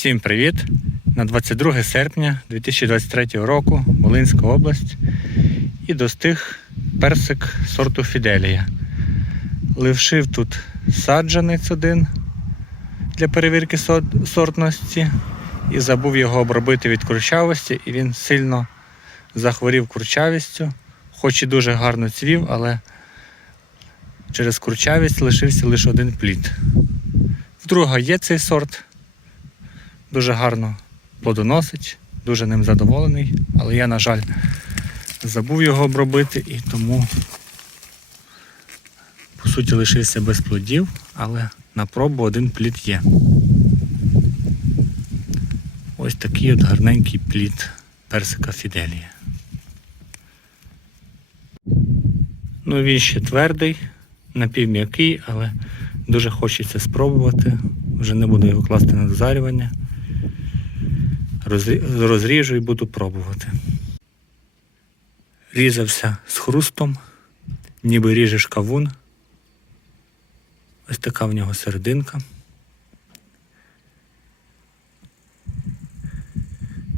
Всім привіт! На 22 серпня 2023 року Волинська область і достиг персик сорту Фіделія. Лишив тут саджанець один для перевірки сортності і забув його обробити від курчавості, і він сильно захворів курчавістю, хоч і дуже гарно цвів, але через курчавість лишився лише один плід. Вдруга є цей сорт, дуже гарно плодоносить, дуже ним задоволений, але я, на жаль, забув його обробити і тому, по суті, лишився без плодів, але на пробу один плід є. Ось такий от гарненький плід персика Фіделія. Ну, він ще твердий, напівм'який, але дуже хочеться спробувати. Вже не буду його класти на дозарювання. Розрі- Розріжу і буду пробувати. Різався з хрустом, ніби ріжеш кавун. Ось така в нього серединка.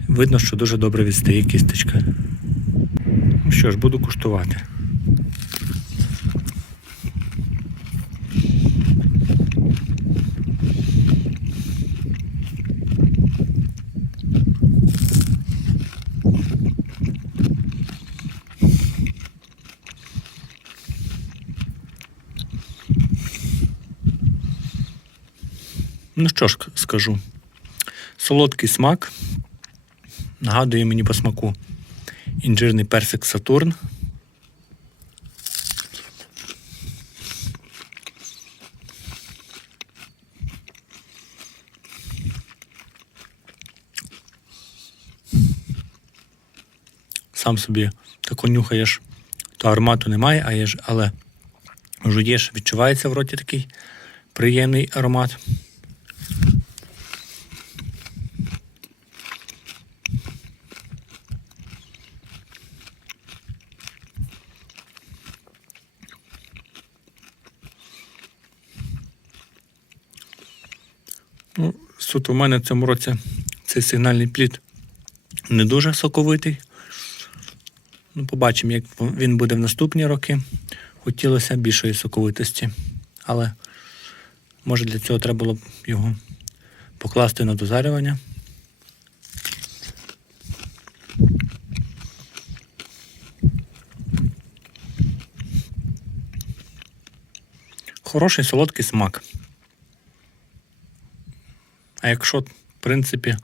Видно, що дуже добре відстає кісточка. Ну що ж, буду куштувати. Ну що ж скажу. Солодкий смак. Нагадує мені по смаку інжирний персик Сатурн. Сам собі тако нюхаєш, то аромату немає, а є ж, але жуєш, відчувається в роті такий приємний аромат. Ну, суто у мене в цьому році цей сигнальний плід не дуже соковитий. Ну, побачимо, як він буде в наступні роки. Хотілося більшої соковитості. Але може для цього треба було б його покласти на дозарювання. Хороший солодкий смак. А якщо, в принципі,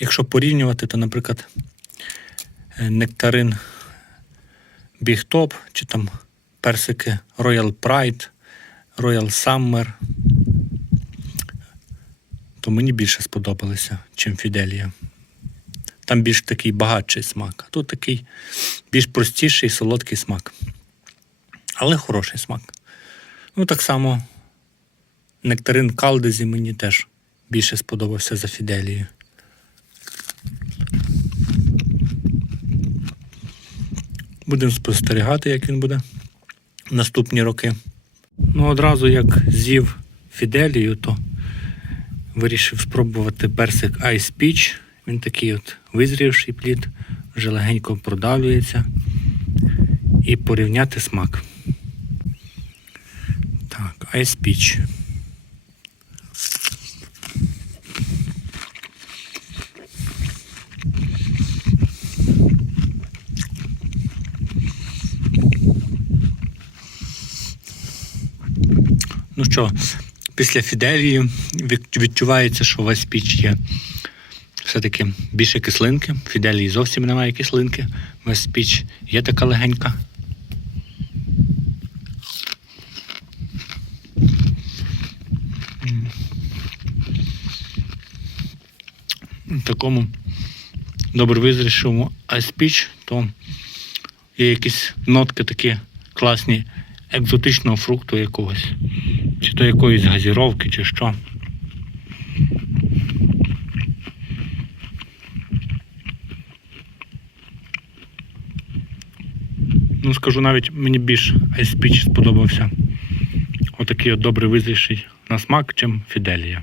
якщо порівнювати, то, наприклад, е, нектарин Top чи там персики Royal Pride, Royal Summer, то мені більше сподобалися, чим Фіделія. Там більш такий багатший смак, а тут такий більш простіший солодкий смак. Але хороший смак. Ну, так само нектарин Калдезі мені теж більше сподобався за Фіделію. Будемо спостерігати, як він буде в наступні роки. Ну, одразу як з'їв Фіделію, то вирішив спробувати персик Ice Peach. Він такий от визрівший плід, вже легенько продавлюється. І порівняти смак. Так, Ice Peach. Ну що, після Фіделії відчувається, що весь піч є все-таки більше кислинки. Фіделії зовсім немає кислинки. Весь піч є така легенька. Такому добре визрішому айспіч, то є якісь нотки такі класні екзотичного фрукту якогось. Чи то якоїсь газіровки, чи що. Ну, скажу навіть, мені більш айспіч сподобався. Отакий от добре визріший на смак, чим Фіделія.